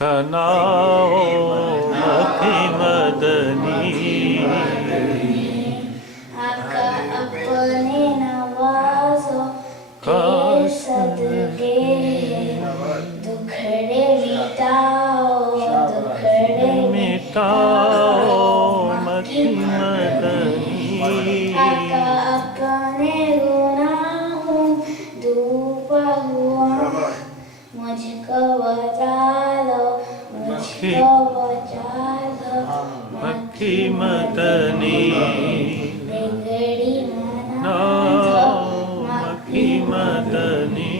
बनाओ मक्की मदनी। आका अपने नवाजों के सदके दुखड़े मिटाओ मक्की मदनी। आका अपने गुनाहों डूबा हुआ मुझको बचा लो, मुझको बचा लो मक्की मदनी। बिगड़ी मना मक्की मदनी।